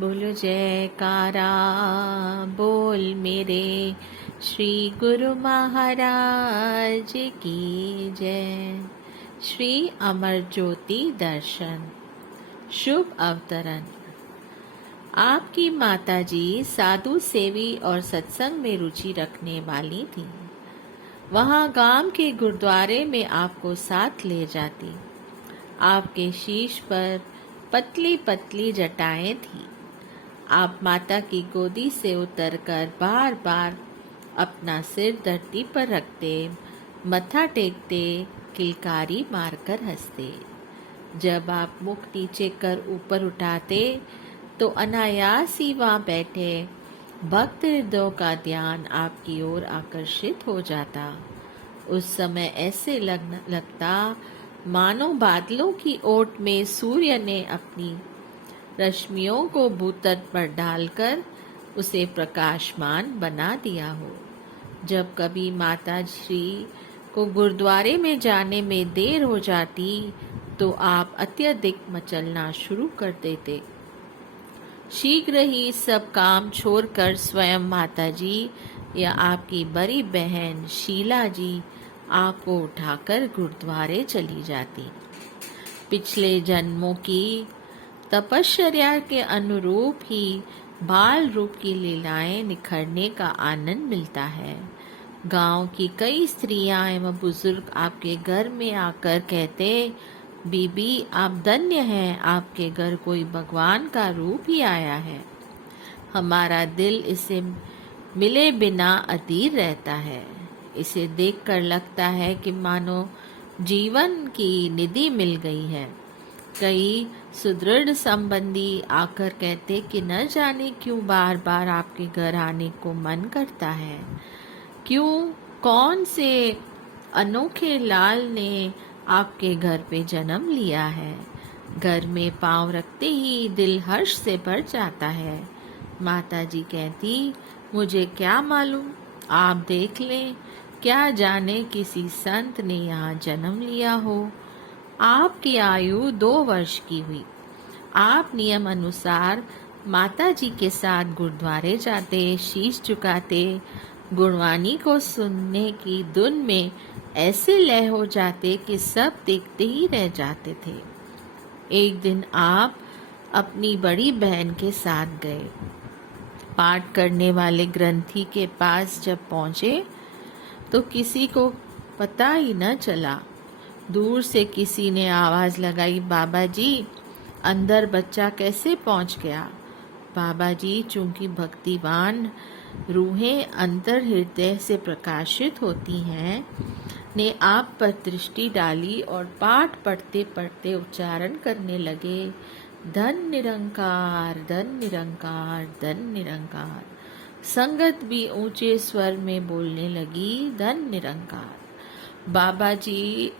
बोलो जयकारा बोल मेरे श्री गुरु महाराज की जय। श्री अमर ज्योति दर्शन शुभ अवतरण। आपकी माताजी साधु सेवी और सत्संग में रुचि रखने वाली थी। वहाँ गांव के गुरुद्वारे में आपको साथ ले जाती। आपके शीश पर पतली पतली जटाएं थी। आप माता की गोदी से उतरकर बार बार अपना सिर धरती पर रखते, मत्था टेकते, किलकारी मारकर हंसते। जब आप मुख नीचे कर ऊपर उठाते तो अनायास ही वहाँ बैठे भक्त हृदयों का ध्यान आपकी ओर आकर्षित हो जाता। उस समय ऐसे लगता मानो बादलों की ओट में सूर्य ने अपनी रश्मियों को भूतल पर डालकर उसे प्रकाशमान बना दिया हो। जब कभी माता श्री को गुरुद्वारे में जाने में देर हो जाती तो आप अत्यधिक मचलना शुरू कर देते। शीघ्र ही सब काम छोड़कर स्वयं माताजी या आपकी बड़ी बहन शीला जी आपको उठाकर गुरुद्वारे चली जाती। पिछले जन्मों की तपश्चर्या के अनुरूप ही बाल रूप की लीलाएं निखरने का आनंद मिलता है। गांव की कई स्त्रियां एवं बुजुर्ग आपके घर में आकर कहते, बीबी आप धन्य हैं, आपके घर कोई भगवान का रूप ही आया है। हमारा दिल इसे मिले बिना अधीर रहता है। इसे देखकर लगता है कि मानो जीवन की निधि मिल गई है। कई सुदृढ़ संबंधी आकर कहते कि न जाने क्यों बार बार आपके घर आने को मन करता है। क्यों, कौन से अनोखे लाल ने आपके घर पे जन्म लिया है। घर में पांव रखते ही दिल हर्ष से भर जाता है। माता जी कहती, मुझे क्या मालूम, आप देख लें, क्या जाने किसी संत ने यहाँ जन्म लिया हो। आपकी आयु 2 वर्ष की हुई। आप नियम अनुसार माता जी के साथ गुरुद्वारे जाते, शीश झुकाते, गुणवाणी को सुनने की धुन में ऐसे लय हो जाते कि सब देखते ही रह जाते थे। एक दिन आप अपनी बड़ी बहन के साथ गए। पाठ करने वाले ग्रंथी के पास जब पहुंचे तो किसी को पता ही न चला। दूर से किसी ने आवाज लगाई, बाबा जी अंदर बच्चा कैसे पहुंच गया। बाबा जी चूंकि भक्तिवान रूहें अंतर हृदय से प्रकाशित होती हैं, ने आप पर दृष्टि डाली और पाठ पढ़ते पढ़ते उच्चारण करने लगे, धन निरंकार धन निरंकार धन निरंकार। संगत भी ऊंचे स्वर में बोलने लगी, धन निरंकार। बाबा जी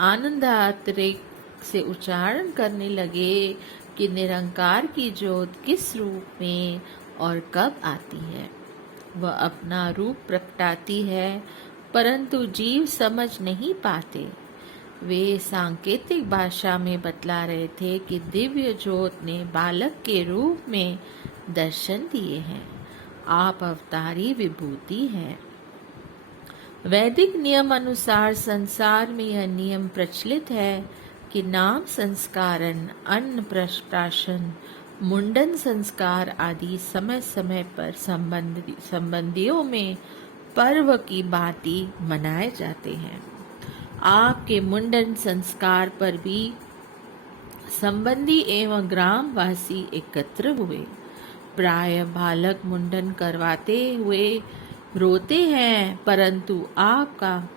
आनंदातिरेक से उच्चारण करने लगे कि निरंकार की ज्योत किस रूप में और कब आती है। वह अपना रूप प्रकटाती है परंतु जीव समझ नहीं पाते। वे सांकेतिक भाषा में बतला रहे थे कि दिव्य ज्योत ने बालक के रूप में दर्शन दिए हैं। आप अवतारी विभूति हैं। वैदिक नियम अनुसार संसार में यह नियम प्रचलित है कि नाम संस्कारन, अन्न प्राशन, मुंडन संस्कार आदि समय समय पर संबंधियों में पर्व की भांति मनाए जाते हैं। आपके मुंडन संस्कार पर भी संबंधी एवं ग्रामवासी एकत्र हुए। प्राय बालक मुंडन करवाते हुए रोते हैं, परंतु आपका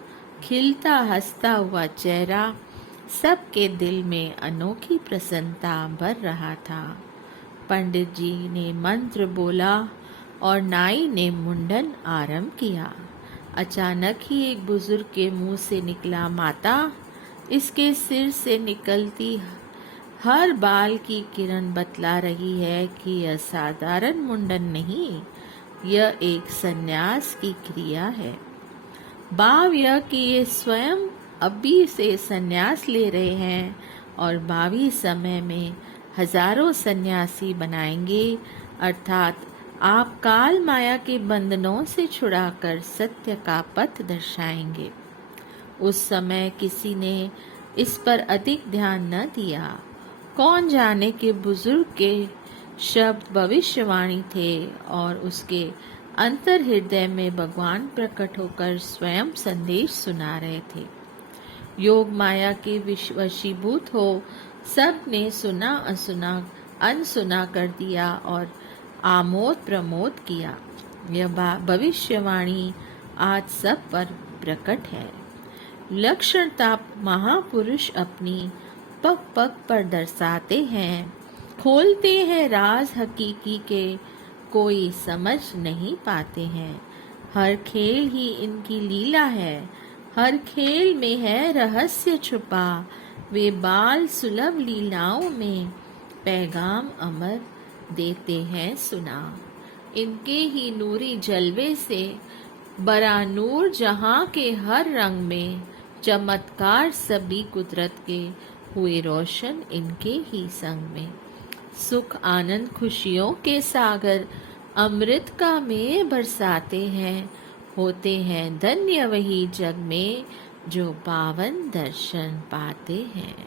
खिलता हंसता हुआ चेहरा सबके दिल में अनोखी प्रसन्नता भर रहा था। पंडित जी ने मंत्र बोला और नाई ने मुंडन आरंभ किया। अचानक ही एक बुजुर्ग के मुंह से निकला, माता इसके सिर से निकलती हर बाल की किरण बतला रही है कि यह साधारण मुंडन नहीं, यह एक संन्यास की क्रिया है। भाव यह कि ये स्वयं अभी से संन्यास ले रहे हैं और भावी समय में हजारों सन्यासी बनाएंगे, अर्थात आप काल माया के बंधनों से छुड़ाकर सत्य का पथ दर्शाएंगे। उस समय किसी ने इस पर अधिक ध्यान न दिया। कौन जाने कि बुजुर्ग के शब्द भविष्यवाणी थे और उसके अंतर हृदय में भगवान प्रकट होकर स्वयं संदेश सुना रहे थे। योग माया के वशीभूत हो सब ने सुना असुना अनसुना कर दिया और आमोद प्रमोद किया। यह भविष्यवाणी आज सब पर प्रकट है। लक्षणता महापुरुष अपनी पग पग पर दर्शाते हैं, खोलते हैं राज हकीकी के, कोई समझ नहीं पाते हैं। हर खेल ही इनकी लीला है, हर खेल में है रहस्य छुपा, वे बाल सुलभ लीलाओं में पैगाम अमर देते हैं सुना। इनके ही नूरी जलवे से बरा नूर जहां के हर रंग में, चमत्कार सभी कुदरत के हुए रोशन इनके ही संग में। सुख आनंद खुशियों के सागर अमृत का मेह बरसाते हैं, होते हैं धन्य वही जग में जो पावन दर्शन पाते हैं।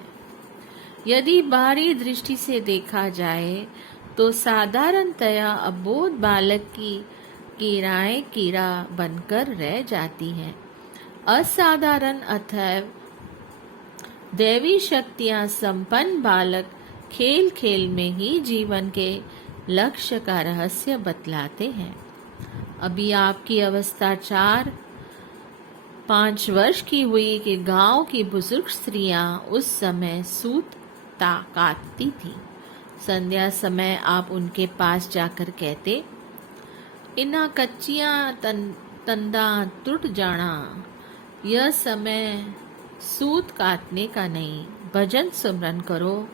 यदि बाहरी दृष्टि से देखा जाए तो साधारणतया अबोध बालक की कीड़ाएं कीड़ा बनकर रह जाती हैं। असाधारण अथवा दैवी शक्तियां संपन्न बालक खेल खेल में ही जीवन के लक्ष्य का रहस्य बतलाते हैं। अभी आपकी अवस्था 4-5 वर्ष की हुई कि गांव की बुजुर्ग स्त्रियां उस समय सूत काटती थी। संध्या समय आप उनके पास जाकर कहते, इना कच्चियां तंदा टूट जाना, यह समय सूत काटने का नहीं, भजन सुमरन करो,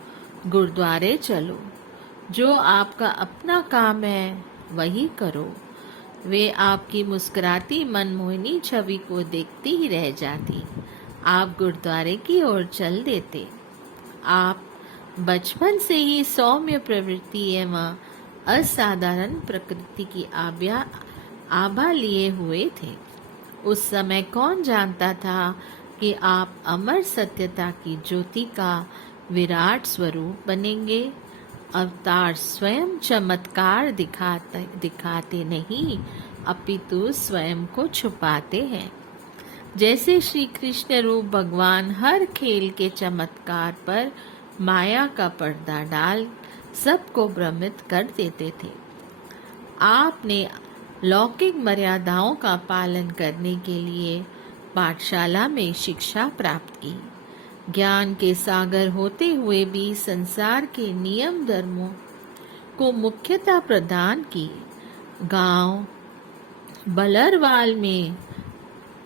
गुरुद्वारे चलो, जो आपका अपना काम है वही करो। वे आपकी मुस्कुराती मनमोहिनी छवि को देखती ही रह जाती। आप गुरुद्वारे की ओर चल देते। आप बचपन से ही सौम्य प्रवृत्ति एवं असाधारण प्रकृति की आभा लिए हुए थे। उस समय कौन जानता था कि आप अमर सत्यता की ज्योति का विराट स्वरूप बनेंगे। अवतार स्वयं चमत्कार दिखाते नहीं, अपितु स्वयं को छुपाते हैं। जैसे श्री कृष्ण रूप भगवान हर खेल के चमत्कार पर माया का पर्दा डाल सबको भ्रमित कर देते थे। आपने लौकिक मर्यादाओं का पालन करने के लिए पाठशाला में शिक्षा प्राप्त की। ज्ञान के सागर होते हुए भी संसार के नियम धर्मों को मुख्यता प्रदान की। गांव बलरवाल में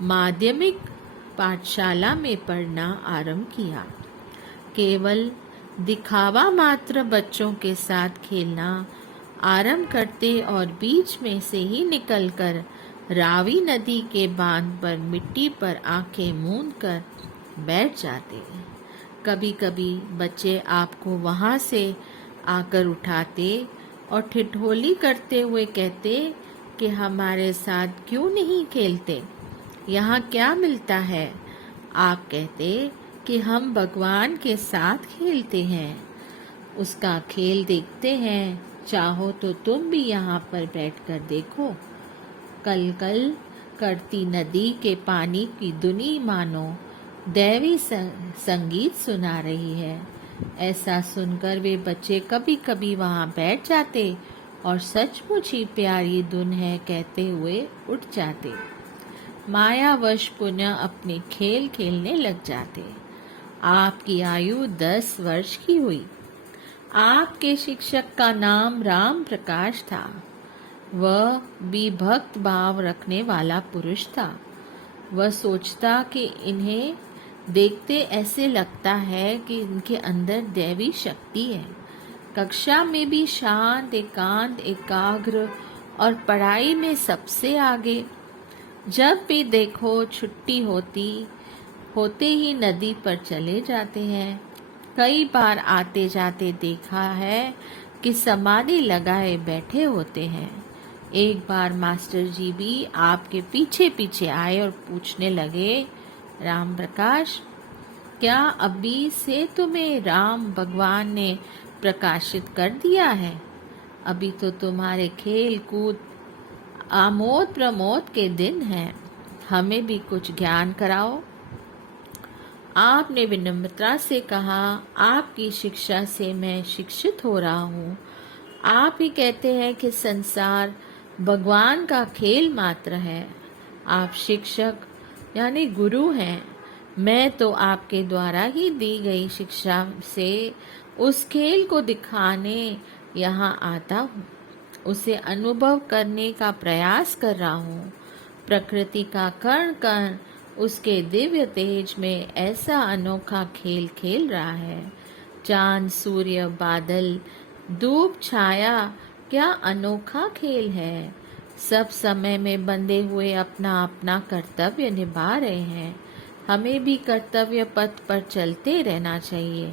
माध्यमिक पाठशाला में पढ़ना आरंभ किया। केवल दिखावा मात्र बच्चों के साथ खेलना आरंभ करते और बीच में से ही निकलकर रावी नदी के बांध पर मिट्टी पर आंखें मूंद कर बैठ जाते। कभी कभी बच्चे आपको वहां से आकर उठाते और ठिठोली करते हुए कहते कि हमारे साथ क्यों नहीं खेलते, यहाँ क्या मिलता है। आप कहते कि हम भगवान के साथ खेलते हैं, उसका खेल देखते हैं, चाहो तो तुम भी यहाँ पर बैठकर देखो। कल कल करती नदी के पानी की धुनी मानो दैवी संगीत सुना रही है। ऐसा सुनकर वे बच्चे कभी कभी वहाँ बैठ जाते और सचमुच ही प्यारी धुन है कहते हुए उठ जाते। मायावश पुनः अपने खेल खेलने लग जाते। आपकी आयु 10 वर्ष की हुई। आपके शिक्षक का नाम राम प्रकाश था। वह भी भक्त भाव रखने वाला पुरुष था। वह सोचता कि इन्हें देखते ऐसे लगता है कि इनके अंदर दैवी शक्ति है। कक्षा में भी शांत, एकांत, एकाग्र और पढ़ाई में सबसे आगे। जब भी देखो छुट्टी होते ही नदी पर चले जाते हैं। कई बार आते जाते देखा है कि समाधि लगाए बैठे होते हैं। एक बार मास्टर जी भी आपके पीछे पीछे आए और पूछने लगे, राम प्रकाश, क्या अभी से तुम्हें राम भगवान ने प्रकाशित कर दिया है? अभी तो तुम्हारे खेल कूद आमोद प्रमोद के दिन हैं, हमें भी कुछ ज्ञान कराओ। आपने विनम्रता से कहा, आपकी शिक्षा से मैं शिक्षित हो रहा हूँ। आप ही कहते हैं कि संसार भगवान का खेल मात्र है। आप शिक्षक यानी गुरु हैं। मैं तो आपके द्वारा ही दी गई शिक्षा से उस खेल को दिखाने यहाँ आता हूँ, उसे अनुभव करने का प्रयास कर रहा हूँ। प्रकृति का कण कण उसके दिव्य तेज में ऐसा अनोखा खेल खेल रहा है। चांद, सूर्य, बादल, धूप, छाया, क्या अनोखा खेल है। सब समय में बंधे हुए अपना अपना कर्तव्य निभा रहे हैं। हमें भी कर्तव्य पथ पर चलते रहना चाहिए।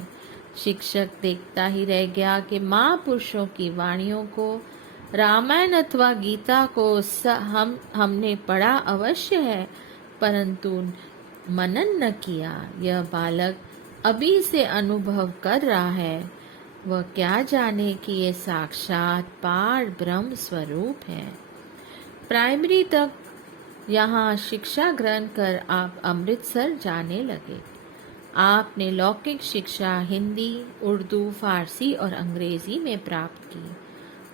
शिक्षक देखता ही रह गया कि महापुरुषों की वाणियों को, रामायण अथवा गीता को हमने पढ़ा अवश्य है, परंतु मनन न किया। यह बालक अभी से अनुभव कर रहा है। वह क्या जाने कि ये साक्षात पार ब्रह्म स्वरूप है। प्राइमरी तक यहाँ शिक्षा ग्रहण कर आप अमृतसर जाने लगे। आपने लौकिक शिक्षा हिंदी, उर्दू, फारसी और अंग्रेजी में प्राप्त की।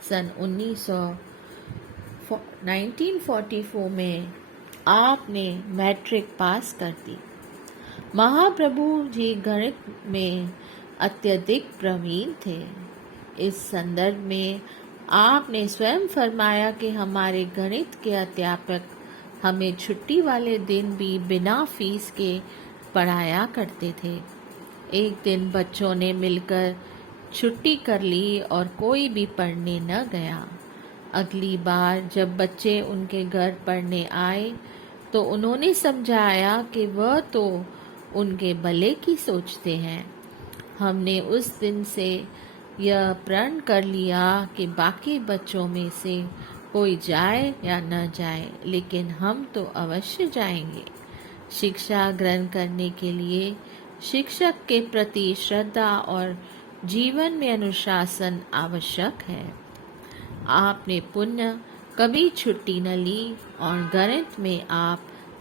सन 1944 में आपने मैट्रिक पास कर दी। महाप्रभु जी गणित में अत्यधिक प्रवीण थे। इस संदर्भ में आपने स्वयं फरमाया कि हमारे गणित के अध्यापक हमें छुट्टी वाले दिन भी बिना फीस के पढ़ाया करते थे। एक दिन बच्चों ने मिलकर छुट्टी कर ली और कोई भी पढ़ने न गया। अगली बार जब बच्चे उनके घर पढ़ने आए तो उन्होंने समझाया कि वह तो उनके भले की सोचते हैं। हमने उस दिन से यह प्रण कर लिया कि बाकी बच्चों में से कोई जाए या न जाए, लेकिन हम तो अवश्य जाएंगे। शिक्षा ग्रहण करने के लिए शिक्षक के प्रति श्रद्धा और जीवन में अनुशासन आवश्यक है। आपने पुण्य कभी छुट्टी न ली और गणित में आप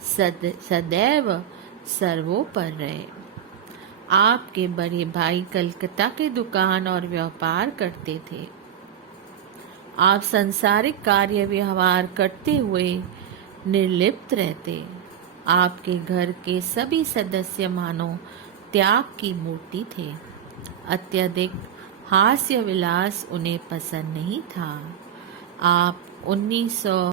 सदैव सर्वोपर रहे। आपके बड़े भाई कलकत्ता के दुकान और व्यापार करते थे। आप सांसारिक कार्य व्यवहार करते हुए निर्लिप्त रहते। आपके घर के सभी सदस्य मानो त्याग की मूर्ति थे। अत्यधिक हास्य विलास उन्हें पसंद नहीं था। आप 1900